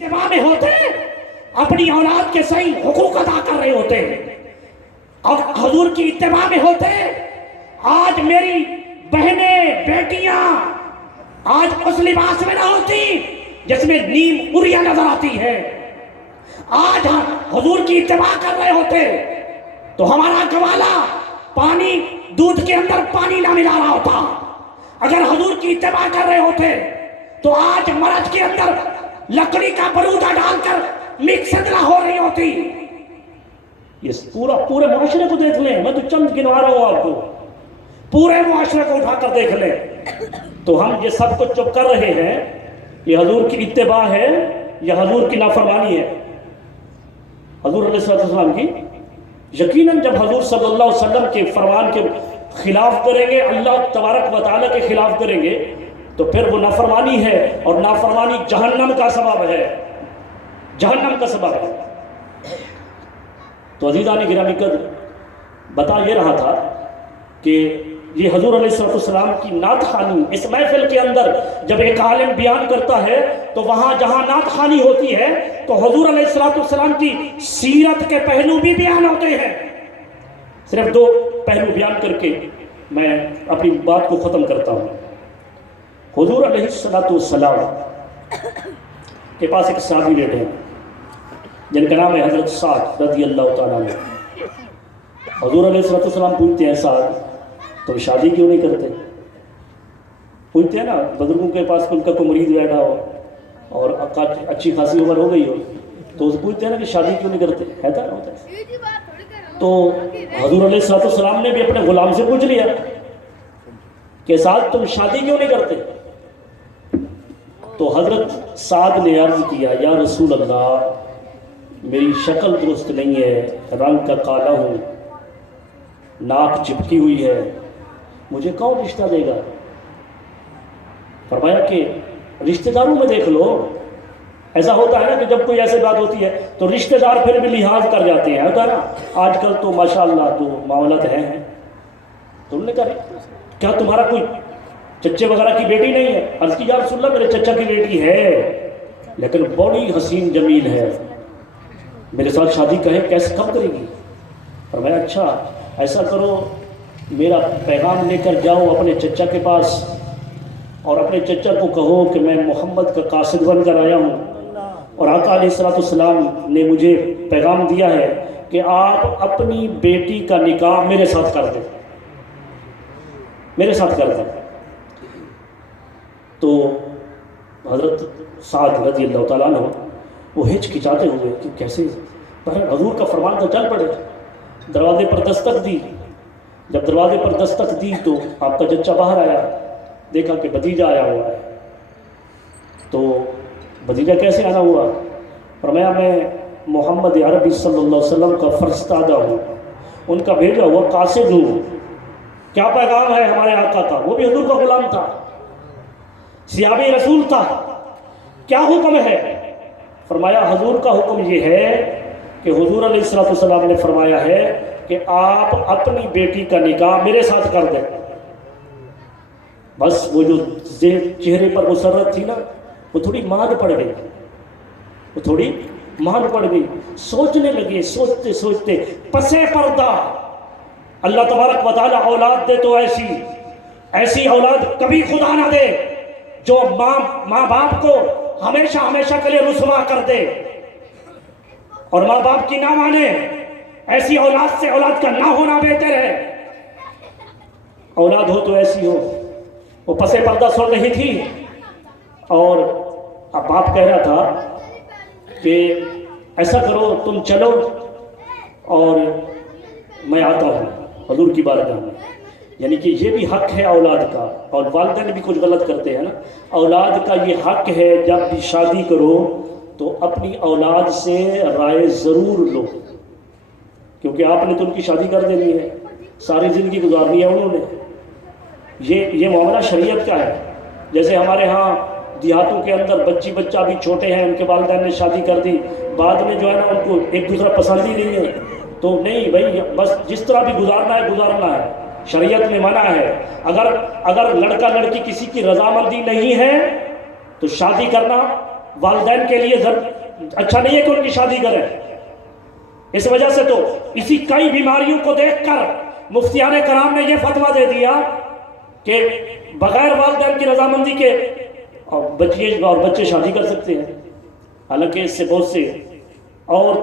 اتباع میں ہوتے اپنی اولاد کے صحیح حقوق ادا کر رہے ہوتے اور حضور کی اتباع میں ہوتے آج میری بہنیں بیٹیاں آج اس لباس میں نہ ہوتی جس میں نیم اریاں نظر آتی ہے. آج حضور کی اتباع کر رہے ہوتے تو ہمارا گوالا پانی دودھ کے اندر پانی نہ ملا رہا ہوتا. اگر حضور کی اتباع کر رہے ہوتے تو آج مرض کے اندر لکڑی کا برودہ ڈال کر مکسد نہ ہو رہی ہوتی. یہ پورے معاشرے کو دیکھ لیں, میں تو چند گنوا رہا ہوں آپ کو, پورے معاشرے کو اٹھا کر دیکھ لیں تو ہم یہ سب کچھ جو کر رہے ہیں یہ حضور کی اتباع ہے یا حضور کی نافرمانی ہے؟ حضور علیہ السلام کی یقیناً جب حضور صلی اللہ علیہ وسلم کے فرمان کے خلاف کریں گے, اللہ تبارک و تعالیٰ کے خلاف کریں گے تو پھر وہ نافرمانی ہے, اور نافرمانی جہنم کا سبب ہے, جہنم کا سبب ہے. تو عزیزان گرامی قدر بتا یہ رہا تھا کہ یہ حضور علیہ السلام کی نعت خوانی اس محفل کے اندر جب ایک عالم بیان کرتا ہے تو وہاں جہاں نعت خوانی ہوتی ہے تو حضور علیہ السلام کی سیرت کے پہلو بھی بیان ہوتے ہیں. صرف 2 پہلو بیان کر کے میں اپنی بات کو ختم کرتا ہوں. حضور علیہ السلام کے پاس ایک صحابی بیٹے ہیں جن کا نام ہے حضرت سعد رضی اللہ تعالیٰ عنہ. حضور علیہ السلام پوچھتے ہیں سعد تم شادی کیوں نہیں کرتے؟ پوچھتے ہیں نا بزرگوں کے پاس ان کا کوئی مریض بیٹھا ہو اور اچھی خاصی عمر ہو گئی ہو تو پوچھتے ہیں نا کہ شادی کیوں نہیں کرتے, ہوتا ہے. تو حضور علیہ السلام نے بھی اپنے غلام سے پوچھ لیا کہ سعد تم شادی کیوں نہیں کرتے؟ تو حضرت سعد نے عرض کیا یا رسول اللہ میری شکل درست نہیں ہے, رنگ کا کالا ہوں, ناک چپکی ہوئی ہے, مجھے کون رشتہ دے گا؟ فرمایا کہ رشتہ داروں میں دیکھ لو. ایسا ہوتا ہے نا کہ جب کوئی ایسی بات ہوتی ہے تو رشتہ دار پھر بھی لحاظ کر جاتے ہیں, ہوتا ہے نا. آج کل تو ماشاءاللہ تو معاملات ہیں. تو انہوں نے کہا کیا تمہارا کوئی چچے وغیرہ کی بیٹی نہیں ہے؟ عرض کی یا رسول اللہ میرے چچا کی بیٹی ہے لیکن بڑی حسین جمیل ہے, میرے ساتھ شادی کیسے کب کرے گی؟ فرمایا اچھا ایسا کرو میرا پیغام لے کر جاؤ اپنے چچا کے پاس اور اپنے چچا کو کہو کہ میں محمد کا قاصد بن کر آیا ہوں اور آقا علیہ السلام نے مجھے پیغام دیا ہے کہ آپ اپنی بیٹی کا نکاح میرے ساتھ کر دیں, میرے ساتھ کر دیں. تو حضرت سعد رضی اللہ تعالیٰ عنہ وہ ہچکچاتے ہوئے کہ کیسے, پر حضور کا فرمان تو چل پڑے. دروازے پر دستک دی, جب دروازے پر دستک دی تو آپ کا چچا باہر آیا, دیکھا کہ بھتیجا آیا ہوا ہے. تو بھتیجا کیسے آنا ہوا؟ فرمایا میں محمد عربی صلی اللہ علیہ وسلم کا فرستادہ ہوں, ان کا بھیجا ہوا قاصد ہوں. کیا پیغام ہے ہمارے آقا کا؟ وہ بھی حضور کا غلام تھا, صحابی رسول تھا, کیا حکم ہے؟ فرمایا حضور کا حکم یہ ہے کہ حضور علیہ السلام نے فرمایا ہے کہ آپ اپنی بیٹی کا نکاح میرے ساتھ کر دیں. بس وہ جو چہرے پر مسرت تھی نا وہ تھوڑی ماند پڑ گئی, وہ تھوڑی ماند پڑ گئی. سوچنے لگے, سوچتے سوچتے پسے پردہ اللہ تبارک و تعالیٰ اولاد دے تو ایسی اولاد کبھی خدا نہ دے جو ماں باپ کو ہمیشہ کے لیے رسوا کر دے اور ماں باپ کی نہ مانے. ایسی اولاد سے اولاد کا نہ ہونا بہتر ہے. اولاد ہو تو ایسی ہو. وہ پسے پردہ سن رہی تھی اور اب باپ کہہ رہا تھا کہ ایسا کرو تم چلو اور میں آتا ہوں حضور کی بارگاہ میں. یعنی کہ یہ بھی حق ہے اولاد کا, اور والدین بھی کچھ غلط کرتے ہیں نا. اولاد کا یہ حق ہے جب بھی شادی کرو تو اپنی اولاد سے رائے ضرور لو, کیونکہ آپ نے تو ان کی شادی کر دینی ہے, ساری زندگی گزارنی ہے انہوں نے. یہ معاملہ شریعت کا ہے. جیسے ہمارے ہاں دیہاتوں کے اندر بچہ بھی چھوٹے ہیں, ان کے والدین نے شادی کر دی, بعد میں جو ہے نا ان کو ایک دوسرا پسند ہی نہیں ہے, تو نہیں بھائی بس جس طرح بھی گزارنا ہے. شریعت میں منع ہے. اگر لڑکا لڑکی کسی کی رضامندی نہیں ہے تو شادی کرنا والدین کے لیے اچھا نہیں ہے کہ ان کی شادی کریں. اس وجہ سے تو اسی کئی بیماریوں کو دیکھ کر مفتیان کرام نے یہ فتویٰ دے دیا کہ بغیر والدین کی رضامندی کے بچے شادی کر سکتے ہیں. حالانکہ اس سے بہت سے اور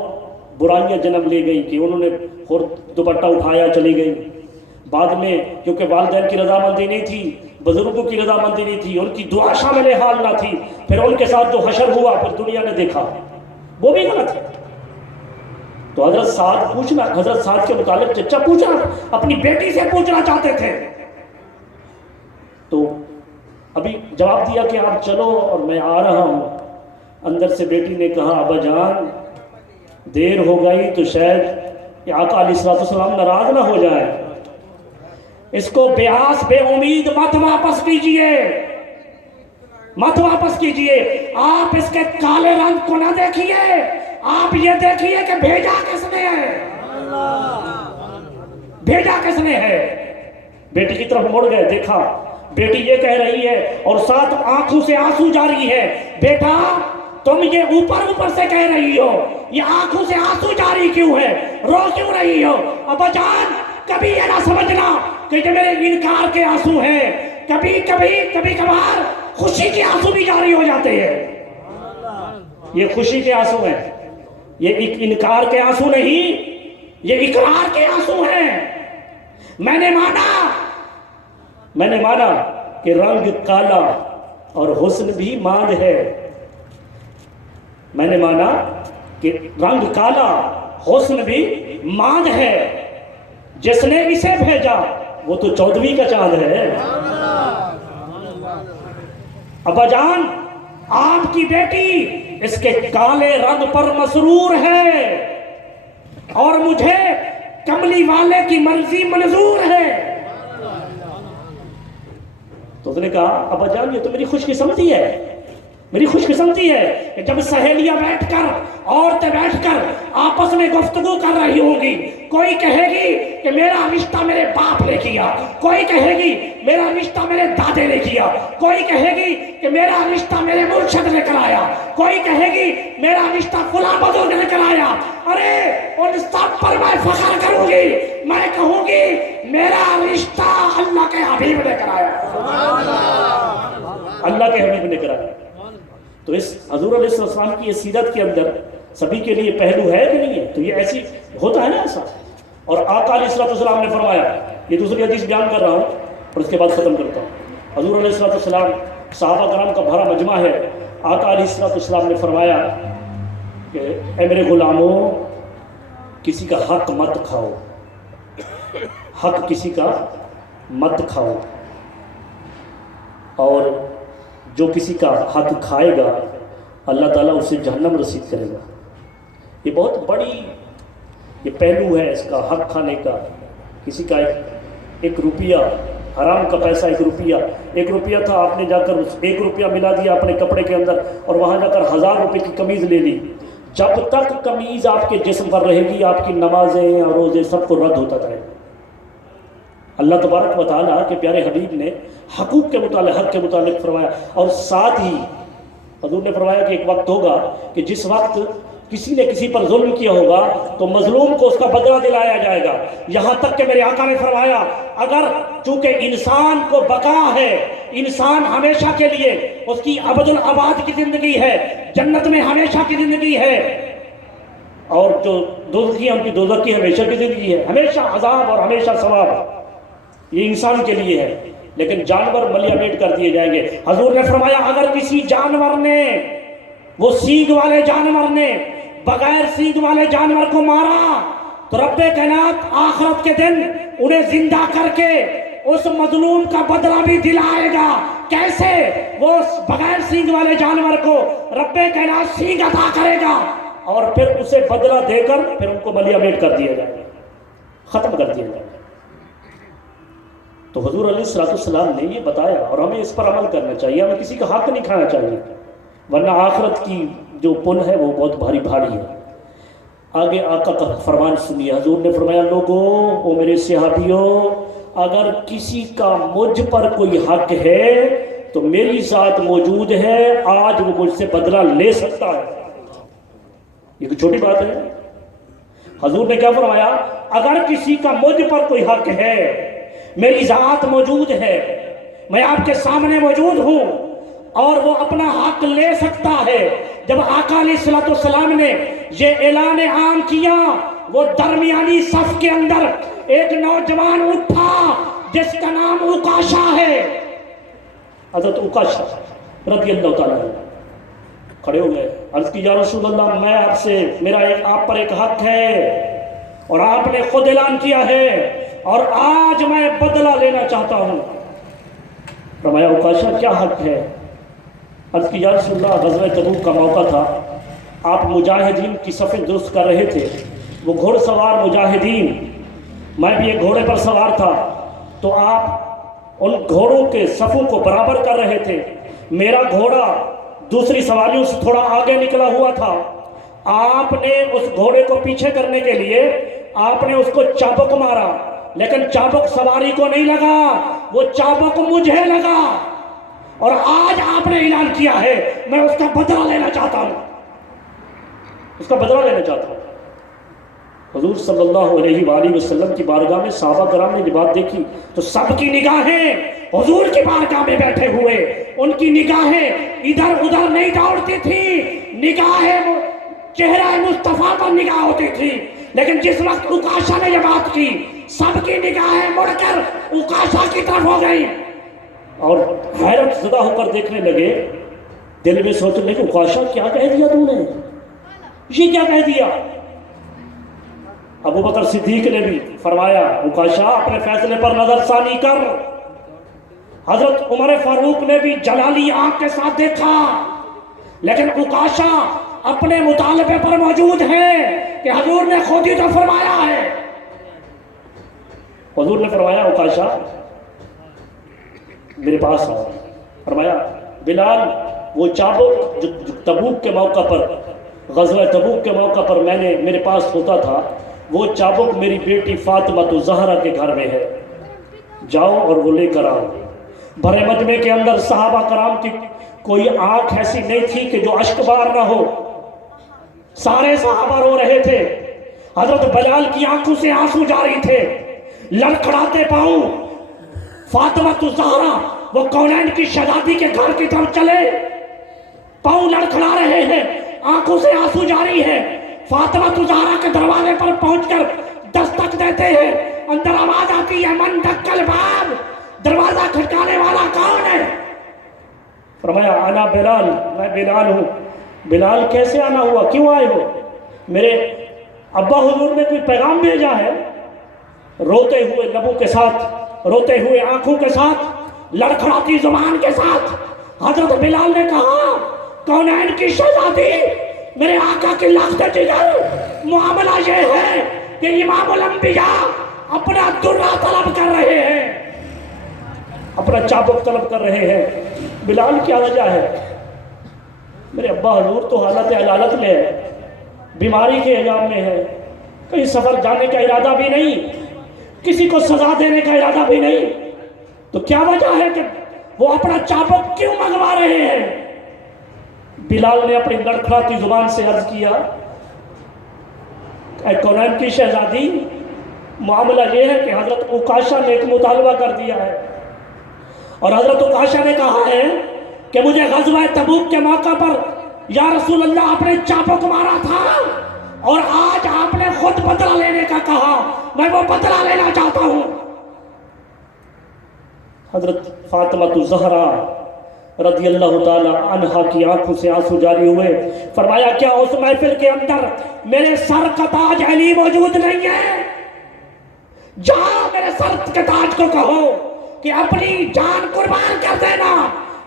برائیاں جنم لے گئی کہ انہوں نے دوپٹہ اٹھایا چلی گئی. بعد میں کیونکہ والدین کی رضامندی نہیں تھی، بزرگوں کی رضامندی نہیں تھی، ان کی دعا شامل حال نہ تھی، پھر ان کے ساتھ جو حشر ہوا پھر دنیا نے دیکھا، وہ بھی غلط ہے. تو حضرت سعد کے متعلق چچا پوچھنا، اپنی بیٹی سے پوچھنا چاہتے تھے. تو ابھی جواب دیا کہ آپ چلو اور میں آ رہا ہوں. اندر سے بیٹی نے کہا ابا جان دیر ہو گئی تو شاید آقا علیہ السلام ناراض نہ ہو جائے. اس کو بے آس بے امید مت واپس کیجئے، مت واپس کیجئے. آپ اس کے کالے رنگ کو نہ دیکھیے، آپ یہ دیکھیے کہ بھیجا کس نے ہے، بھیجا کس نے ہے. بیٹی کی طرف مڑ گئے، دیکھا بیٹی یہ کہہ رہی ہے اور ساتھ آنکھوں سے آنسو جاری ہے، بیٹا تم یہ اوپر سے کہہ رہی ہو، یہ آنکھوں سے آنسو جاری کیوں ہے، رو کیوں رہی ہو؟ ابا جان کبھی یہ نہ سمجھنا کہ یہ میرے انکار کے آنسو ہیں، کبھی کبھار خوشی کے آنسو بھی جاری ہو جاتے ہیں. یہ خوشی کے آنسو ہیں، یہ انکار کے آنسو نہیں، یہ اقرار کے آنسو ہیں. میں نے مانا کہ رنگ کالا اور حسن بھی ماند ہے. میں نے مانا کہ رنگ کالا حسن بھی ماند ہے. جس نے اسے بھیجا وہ تو 14ویں کا چاند ہے. ابا جان آپ کی بیٹی اس کے کالے رنگ پر مسرور ہے اور مجھے کملی والے کی مرضی منظور ہے. تو اس نے کہا ابا جان یہ تو میری خوش قسمتی ہے، میری خوش قسمتی ہے کہ جب سہیلیاں بیٹھ کر عورتیں بیٹھ کر آپس میں گفتگو کر رہی ہوں گی، کوئی کہے گی کہ میرا رشتہ میرے باپ نے کیا، کوئی کہے گی میرا رشتہ میرے دادے نے کیا، کوئی کہے گی کہ میرا رشتہ میرے مرشد نے کرایا، کوئی کہے گی میرا رشتہ فلاں بزرگ نے کرایا. ارے ان سب پر میں فخر کروں گی، میں کہوں گی میرا رشتہ اللہ کے حبیب نے کرایا، اللہ کے حبیب نے کرایا. تو اس حضور علیہ السلام کی یہ سیرت کے اندر سبھی کے لیے پہلو ہے کہ نہیں ہے؟ تو یہ ایسی ہوتا ہے نا ایسا. اور آقا علیہ السلام نے فرمایا، یہ دوسری حدیث بیان کر رہا ہوں اور اس کے بعد ختم کرتا ہوں. حضور علیہ السلام صحابہ کرام کا بھرا مجمع ہے. آقا علیہ السلام نے فرمایا کہ اے میرے غلاموں کسی کا حق مت کھاؤ، حق کسی کا مت کھاؤ، اور جو کسی کا حق کھائے گا اللہ تعالیٰ اسے جہنم رسید کرے گا. یہ بہت بڑی یہ پہلو ہے اس کا، حق کھانے کا. کسی کا ایک روپیہ حرام کا پیسہ، ایک روپیہ تھا، آپ نے جا کر 1 روپیہ ملا دیا اپنے کپڑے کے اندر اور وہاں جا کر 1000 روپے کی قمیض لے لی. جب تک قمیض آپ کے جسم پر رہے گی آپ کی نمازیں اور روزے سب کو رد ہوتا رہے گا. اللہ تبارک و تعالیٰ کے پیارے حبیب نے حقوق کے متعلق، حق کے متعلق فرمایا. اور ساتھ ہی حضور نے فرمایا کہ ایک وقت ہوگا کہ جس وقت کسی نے کسی پر ظلم کیا ہوگا تو مظلوم کو اس کا بدلہ دلایا جائے گا. یہاں تک کہ میرے آقا نے فرمایا اگر چونکہ انسان کو بقا ہے، انسان ہمیشہ کے لیے اس کی ابد الاباد کی زندگی ہے، جنت میں ہمیشہ کی زندگی ہے، اور جو دوزخی ہیں ان کی دوزخ کی ہمیشہ کی زندگی ہے، ہمیشہ عذاب اور ہمیشہ ثواب. یہ انسان کے لیے ہے، لیکن جانور ملیا میٹ کر دیے جائیں گے. حضور نے فرمایا اگر کسی جانور نے، وہ سینگ والے جانور نے بغیر سینگ والے جانور کو مارا تو رب کائنات آخرت کے دن انہیں زندہ کر کے اس مظلوم کا بدلہ بھی دلائے گا. کیسے؟ وہ بغیر سینگ والے جانور کو رب کائنات سینگ عطا کرے گا اور پھر اسے بدلہ دے کر پھر ان کو ملیا میٹ کر دیا جائے گا، ختم کر دیا جائے گا. تو حضور علیہ السلام نے یہ بتایا اور ہمیں اس پر عمل کرنا چاہیے. ہمیں کسی کا حق نہیں کھانا چاہیے ورنہ آخرت کی جو پن ہے وہ بہت بھاری ہے. آگے آقا کا فرمان سنیے. حضور نے فرمایا لوگو، او میرے صحابیوں، اگر کسی کا مجھ پر کوئی حق ہے تو میری ذات موجود ہے، آج وہ مجھ سے بدلہ لے سکتا ہے۔ یہ کوئی چھوٹی بات ہے؟ حضور نے کیا فرمایا؟ اگر کسی کا مجھ پر کوئی حق ہے، میری ذات موجود ہے، میں آپ کے سامنے موجود ہوں، اور وہ اپنا حق لے سکتا ہے۔ جب آقا علیہ الصلوۃ والسلام نے یہ اعلان عام کیا، وہ درمیانی صف کے اندر ایک نوجوان اٹھا جس کا نام عکاشہ ہے، حضرت عکاشہ رضی اللہ تعالیٰ عنہ کھڑے ہو گئے، عرض کی یا رسول اللہ، میں آپ سے، میرا آپ پر ایک حق ہے اور آپ نے خود اعلان کیا ہے، اور آج میں بدلہ لینا چاہتا ہوں۔ فرمایا عکاشہ کیا حق ہے؟ عرض کی یا رسول اللہ، غزوہ تبوک کا موقع تھا، آپ مجاہدین کی صفیں درست کر رہے تھے، وہ گھوڑ سوار مجاہدین، میں بھی ایک گھوڑے پر سوار تھا، تو آپ ان گھوڑوں کے صفوں کو برابر کر رہے تھے، میرا گھوڑا دوسری سواریوں سے تھوڑا آگے نکلا ہوا تھا، آپ نے اس گھوڑے کو پیچھے کرنے کے لیے آپ نے اس کو چابک مارا، لیکن چابک سواری کو نہیں لگا، وہ چابک مجھے لگا، اور آج آپ نے اعلان کیا ہے، میں اس کا بدلہ لینا چاہتا ہوں، اس کا بدلہ لینا چاہتا ہوں۔ حضور صلی اللہ علیہ وآلہ وسلم کی بارگاہ میں صحابہ کرام نے یہ بات دیکھی تو سب کی نگاہیں حضور کی بارگاہ میں بیٹھے ہوئے، ان کی نگاہیں ادھر ادھر نہیں دوڑتی تھی، نگاہیں چہرہ مصطفیٰ پر نگاہ ہوتی تھی، لیکن جس وقت عکاشہ نے یہ بات کی، سب کی نگاہیں مڑ کر عکاشہ کی طرف ہو گئی، اور حیرت زدہ ہو کر دیکھنے لگے، دل میں سوچنے لگے عکاشہ کیا کہہ دیا تم نے، یہ کیا کہہ دیا؟ ابو بکر صدیق نے بھی فرمایا عکاشہ اپنے فیصلے پر نظر ثانی کر۔ حضرت عمر فاروق نے بھی جلالی آنکھ کے ساتھ دیکھا، لیکن عکاشہ اپنے مطالبے پر موجود ہے کہ حضور نے خود ہی تو فرمایا ہے۔ حضور نے فرمایا عکاشہ میرے پاس آؤ، فرمایا بلال وہ چابک جو تبوک کے موقع پر، غزوہ تبوک کے موقع پر میرے پاس ہوتا تھا، وہ چابک میری بیٹی فاطمہ الزہرا کے گھر میں ہے، جاؤ اور وہ لے کر آؤ۔ بھرے مجمع کے اندر صحابہ کرام کی کوئی آنکھ ایسی نہیں تھی کہ جو اشک بار نہ ہو، سارے صحابہ رو رہے تھے، حضرت بلال کی آنکھوں سے آنسو جاری تھے، لڑکھڑاتے پاؤں فاطمہ الزہرا وہ کونین کی شہزادی کے گھر کی طرف چلے، پاؤں لڑکھڑا رہے ہیں، آنکھوں سے آنسو جاری ہے، فاطمہ الزہرا کے دروازے پر پہنچ کر دستک دیتے ہیں، اندر آواز آتی ہے من دق الباب، دروازہ کھٹکانے والا کون ہے؟ فرمایا انا بلال، میں بلال ہوں۔ بلال کیسے آنا ہوا، کیوں آئے ہو؟ میرے ابا حضور نے کوئی پیغام بھیجا ہے؟ روتے ہوئے لبوں کے ساتھ، روتے ہوئے آنکھوں کے ساتھ، لڑکھڑاتی زبان کے ساتھ حضرت بلال نے کہا کونین کی شہزادی، میرے آقا کی لاکھ جگر، معاملہ یہ ہے کہ امام الانبیاء اپنا درہ طلب کر رہے ہیں، اپنا چابک طلب کر رہے ہیں۔ بلال کیا وجہ ہے؟ میرے ابا حضور تو حالت علالت میں ہے، بیماری کے حجام میں ہے، کہیں سفر جانے کا ارادہ بھی نہیں، کسی کو سزا دینے کا ارادہ بھی نہیں، تو کیا وجہ ہے کہ وہ اپنا چابک کیوں منگوا رہے ہیں؟ بلال نے اپنی لڑکھڑاتی زبان سے عرض کیا اے کونین کی شہزادی، معاملہ یہ ہے کہ حضرت عکاشہ نے ایک مطالبہ کر دیا ہے، اور حضرت عکاشہ نے کہا ہے کہ مجھے غزوہ تبوک کے موقع پر یا رسول اللہ آپ نے چابک مارا تھا، اور آج آپ نے خود بدلہ لینے کا کہا، میں وہ بدلہ لینا چاہتا ہوں۔ حضرت فاطمہ الزہرا رضی اللہ تعالی عنہا کی آنکھوں سے آنسو جاری ہوئے، فرمایا کیا اس محفل کے اندر میرے سر کا تاج علی موجود نہیں ہے؟ جہاں میرے سر کے تاج کو کہو کہ اپنی جان قربان کر دینا،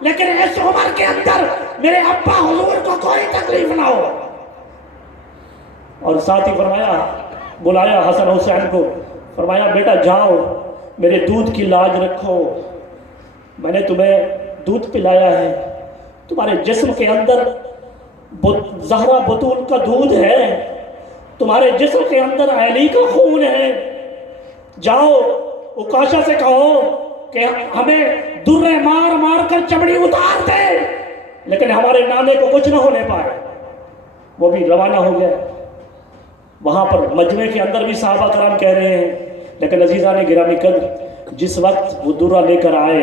لیکن اس عمر کے اندر میرے ابا حضور کو کوئی تکلیف نہ ہو۔ اور ساتھ ہی فرمایا، بلایا حسن حسین کو، فرمایا بیٹا جاؤ میرے دودھ کی لاج رکھو، میں نے تمہیں دودھ پلایا ہے، تمہارے جسم کے اندر زہرا بطول کا دودھ ہے، تمہارے جسم کے اندر علی کا خون ہے، جاؤ عکاشہ سے کہو کہ کہ ہمیں درے مار مار کر چمڑی اتار دے، لیکن ہمارے نانے کو کچھ نہ ہونے پائے۔ وہ بھی روانہ ہو گیا۔ وہاں پر مجمع کے اندر بھی صحابہ کرام کہہ رہے ہیں، لیکن عزیزان گرامی قدر جس وقت وہ درہ لے کر آئے،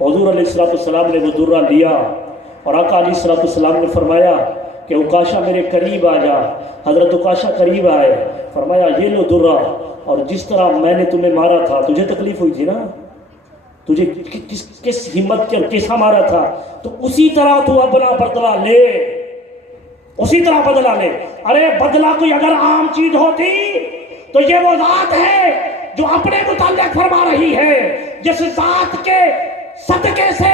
حضور علیہ السلام نے وہ درہ لیا اور آقا علیہ السلام نے فرمایا کہ عکاشہ میرے قریب آ جا۔ حضرت عکاشہ قریب آئے، فرمایا یہ لو درہ، اور جس طرح میں نے تمہیں مارا تھا، تجھے تکلیف ہوئی تھی نا، تجھے کس ہمت کے کیسا مارا تھا، تو اسی طرح تو اپنا بدلہ لے، اسی طرح بدلہ لے۔ ارے بدلہ کوئی اگر عام چیز ہوتی تو یہ وہ ذات ہے جو اپنے متعلق فرما رہی ہے، جس ذات کے صدقے سے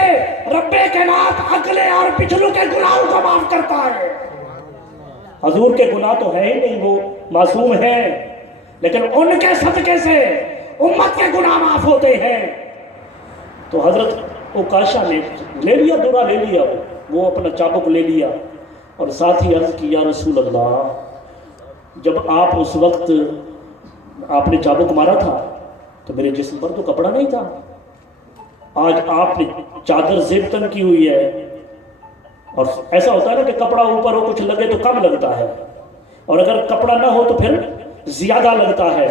رب کائنات اگلے اور پچھلوں کے گناہوں کو معاف کرتا ہے۔ حضور کے گناہ تو ہے ہی نہیں، وہ معصوم ہیں، لیکن ان کے صدقے سے امت کے گناہ معاف ہوتے ہیں۔ تو حضرت عکاشہ نے لے لیا درہ، لے لیا، وہ اپنا چابک لے لیا اور ساتھ ہی عرض کی یا رسول اللہ، جب آپ اس وقت آپ نے چابک مارا تھا تو میرے جسم پر تو کپڑا نہیں تھا، آج آپ نے چادر زیب تن کی ہوئی ہے، اور ایسا ہوتا ہے نا کہ کپڑا اوپر ہو کچھ لگے تو کم لگتا ہے، اور اگر کپڑا نہ ہو تو پھر زیادہ لگتا ہے۔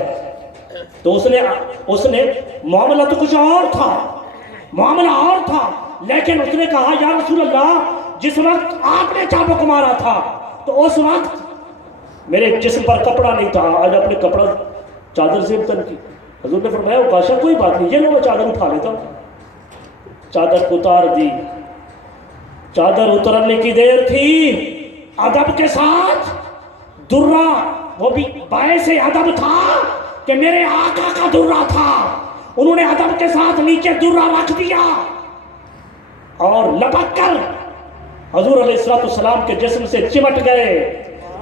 تو اس نے معاملہ تو کچھ اور تھا، معاملہ اور تھا، لیکن اس نے کہا یا رسول اللہ جس وقت آپ نے چابک مارا تھا تو اس وقت میرے جسم پر کپڑا نہیں تھا، آج اپنے کپڑا چادر زیب تن کی۔ حضور نے فرمایا عکاشہ کوئی بات نہیں، یہ لو میں چادر اٹھا لیتا ہوں۔ چادر اتار دی، چادر اترنے کی دیر تھی، ادب کے ساتھ درہ، وہ بھی باعث ادب تھا کہ میرے آقا کا درہ تھا، انہوں نے ادب کے ساتھ نیچے درہ رکھ دیا اور لپک کر حضور علیہ السلام کے جسم سے چمٹ گئے۔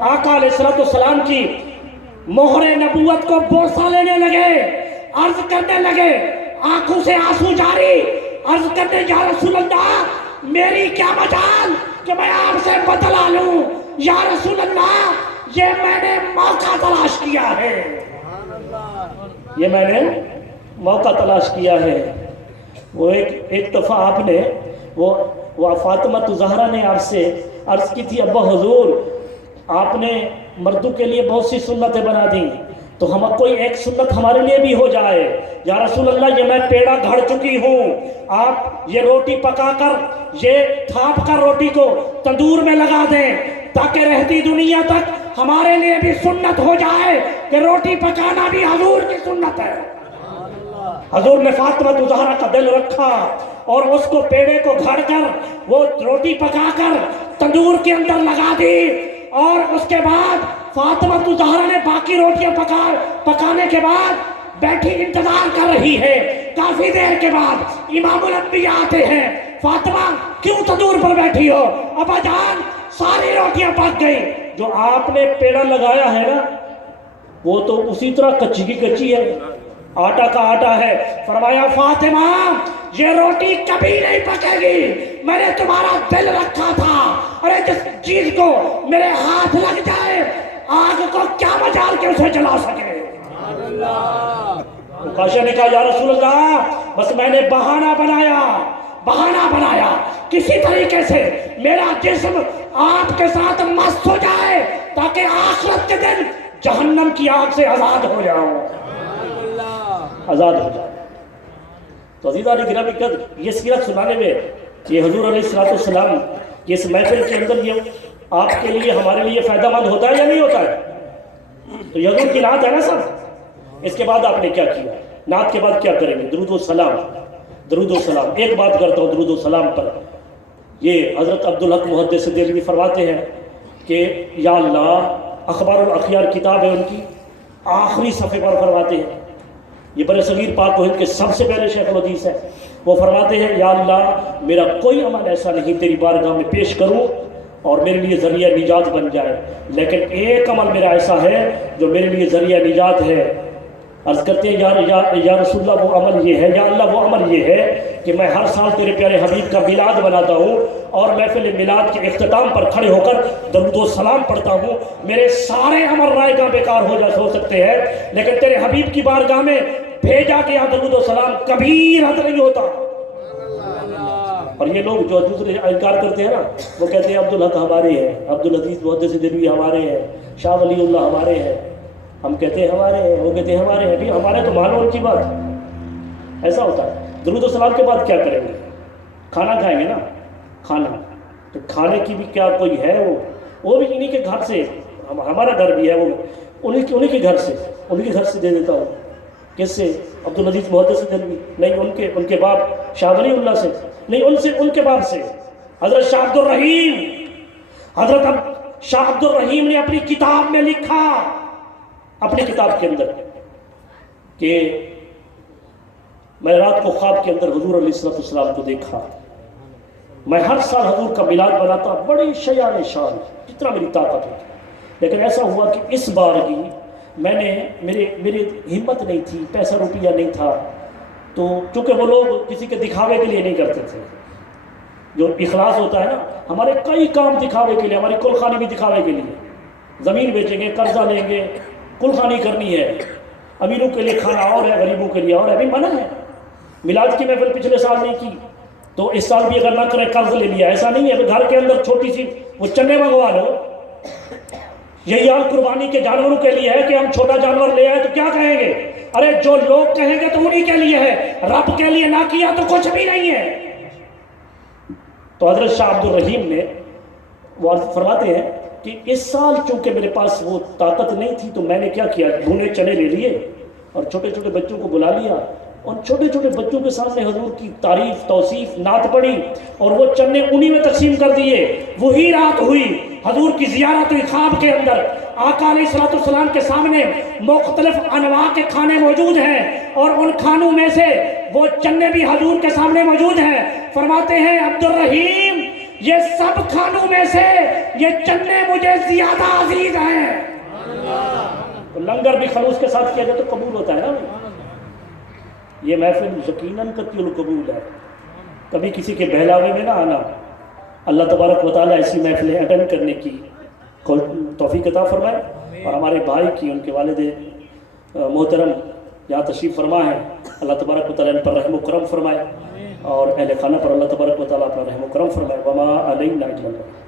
آقا علیہ السلام کی مہر نبوت کو بوسہ لینے لگے، عرض کرنے لگے، آنکھوں سے آنسو جاری، عرض کرنے یا رسول اللہ میری کیا مجال کہ میں آپ سے بدلہ لوں، یا رسول اللہ یہ میں نے موقع تلاش کیا ہے، یہ میں نے موقع تلاش کیا ہے۔ وہ ایک دفعہ آپ نے وہ فاطمہ زہرا نے آپ سے عرض کی تھی ابا حضور آپ نے مردوں کے لیے بہت سی سنتیں بنا دیں، تو ہم کوئی ایک سنت ہمارے لیے بھی ہو جائے۔ یا رسول اللہ یہ میں پیڑا گھڑ چکی ہوں، آپ یہ روٹی پکا کر، یہ تھاپ کر روٹی کو تندور میں لگا دیں تاکہ رہتی دنیا تک ہمارے لیے بھی سنت ہو جائے کہ روٹی پکانا بھی حضور کی سنت ہے۔ حضور نے فاطمہ زہرا کا دل رکھا اور اس کو پیڑے کو گھڑ کر وہ روٹی پکا کر تندور کے اندر لگا دی، اور اس کے بعد فاطمہ زہرا نے باقی روٹیاں پکانے کے بعد بیٹھی انتظار کر رہی ہے۔ کافی دیر کے بعد امام الانبیاء آتے ہیں، فاطمہ کیوں تندور پر بیٹھی ہو؟ ابا جان ساری روٹیاں پک گئی، جو آپ نے پیڑا لگایا ہے نا وہ تو اسی طرح کچی کی کچی ہے، آٹا کا آٹا ہے۔ فرمایا فاطمہ یہ روٹی کبھی نہیں پکے گی، میں نے تمہارا دل رکھا تھا، ارے جس چیز کو میرے ہاتھ لگ جائے آگ کو کیا مجال کے اسے جلا سکے۔ عکاشہ نے کہا یا رسول اللہ بس میں نے بہانہ بنایا کسی طریقے سے میرا جسم آپ کے ساتھ مست ہو جائے تاکہ آخرت کے دن جہنم کی آگ سے آزاد ہو جاؤں، آزاد ہو جائے۔ تو عزیزان گرامی قدر یہ سیرت سنانے میں یہ حضور علیہ السلام یہ اس محفل کے اندر یہ آپ کے لیے ہمارے لیے فائدہ مند ہوتا ہے یا نہیں ہوتا ہے؟ تو یہ حضور کی نعت ہے نا سب۔ اس کے بعد آپ نے کیا کیا؟ نعت کے بعد کیا کریں گے؟ درود و سلام، درود و سلام۔ ایک بات کرتا ہوں درود و سلام پر، یہ حضرت عبدالحق محدث دہلوی فرماتے ہیں کہ یا اللہ، اخبار الاخیار کتاب ہے ان کی، آخری صفحے پر فرماتے ہیں، یہ بر صغیر پاک و ہند کے سب سے پہلے شیخ الحدیث ہے، وہ فرماتے ہیں یا اللہ میرا کوئی عمل ایسا نہیں تیری بارگاہ میں پیش کروں اور میرے لیے ذریعہ نجات بن جائے، لیکن ایک عمل میرا ایسا ہے جو میرے لیے ذریعہ نجات ہے۔ عرض کرتے ہیں یا رسول اللہ وہ عمل یہ ہے، یا اللہ وہ عمل یہ ہے کہ میں ہر سال تیرے پیارے حبیب کا میلاد مناتا ہوں اور محفل میلاد کے اختتام پر کھڑے ہو کر درود و سلام پڑھتا ہوں۔ میرے سارے عمل رائے گاہ بیکار ہو سکتے ہیں، لیکن تیرے حبیب کی بارگاہ میں بھیجا گیا درود و سلام کبھی رد نہیں ہوتا۔ اور یہ لوگ جو دوسرے انکار کرتے ہیں نا، وہ کہتے ہیں عبدالحق ہمارے ہیں، عبدالعزیز محدث دہلوی ہمارے ہیں، شاہ ولی اللہ ہمارے ہیں، ہم کہتے ہیں ہمارے ہیں، وہ کہتے ہیں ہمارے ہیں۔ بھی ہمارے تو مانو ان کی بات، ایسا ہوتا ہے۔ درود و سلام کے بعد کیا کریں گے؟ کھانا کھائیں گے نا، کھانا، تو کھانے کی بھی کیا کوئی ہے؟ وہ بھی انہی کے گھر سے، ہمارا گھر بھی ہے، وہ انہی کے گھر سے دے دیتا ہوں۔ کس سے؟ عبدالعزیز محدث دہلوی نہیں، ان کے باپ شاہ ولی اللہ سے نہیں، ان کے باپ سے حضرت شاہ عبد الرحیم۔ حضرت شاہ عبد الرحیم نے اپنی کتاب میں لکھا، اپنی کتاب کے اندر، کہ میں رات کو خواب کے اندر حضور علیہ السلام کو دیکھا۔ میں ہر سال حضور کا میلاد بناتا، بڑی شیان شان، جتنا میری طاقت ہوتی، لیکن ایسا ہوا کہ اس بار بھی میں نے، میری ہمت نہیں تھی، پیسہ روپیہ نہیں تھا، تو چونکہ وہ لوگ کسی کے دکھاوے کے لیے نہیں کرتے تھے، جو اخلاص ہوتا ہے نا، ہمارے کئی کام دکھاوے کے لیے، ہماری کلخانی بھی دکھاوے کے لیے، زمین بیچیں گے، قرضہ لیں گے، کلخانی کرنی ہے، امیروں کے لیے کھانا اور ہے، غریبوں کے لیے اور ہے، بھی منع ہے۔ میلاد کی محفل پچھلے سال نہیں کی تو اس سال بھی اگر نہ کرے قرض لے لیا، ایسا نہیں ہے۔ گھر کے اندر چھوٹی سی وہ چنے منگوا لو، یہی حال قربانی کے جانوروں کے لیے ہے کہ ہم چھوٹا جانور لے آئے تو کیا کہیں گے؟ ارے جو لوگ کہیں گے تو انہی کے لیے ہے، رب کے لیے نہ کیا تو کچھ بھی نہیں ہے۔ تو حضرت شاہ عبد الرحیم نے وہ فرماتے ہیں کہ اس سال چونکہ میرے پاس وہ طاقت نہیں تھی تو میں نے کیا کیا، بھونے چنے لے لیے اور چھوٹے چھوٹے بچوں کو بلا لیا، اور چھوٹے چھوٹے بچوں کے سامنے حضور کی تعریف، توصیف، نعت پڑھی، اور وہ چنے انہی میں تقسیم کر دیے۔ وہی رات ہوئی حضور کی زیارت ہوئی خواب کے اندر، آقا علیہ السلام کے سامنے مختلف انواع کے کھانے موجود ہیں، اور ان کھانوں میں سے وہ چنے بھی حضور کے سامنے موجود ہیں۔ فرماتے ہیں عبد الرحیم، یہ سب کھانوں میں سے یہ چنے مجھے زیادہ عزیز ہیں۔ تو لنگر بھی خلوص کے ساتھ کیا جائے تو قبول ہوتا ہے نا۔ یہ محفل یقیناً قطعی القبول ہے، کبھی کسی کے بہلاوے میں نہ آنا۔ اللہ تبارک و تعالیٰ ایسی محفلیں اٹینڈ کرنے کی توفیق عطا فرمائے، اور ہمارے بھائی کی، ان کے والد محترم یہاں تشریف فرما ہے، اللہ تبارک و تعالیٰ ان پر رحم و کرم فرمائے، اور اہل خانہ پر اللہ تبارک و تعالیٰ اپنا رحم و کرم فرمائے۔ وما علینا الا البلاغ۔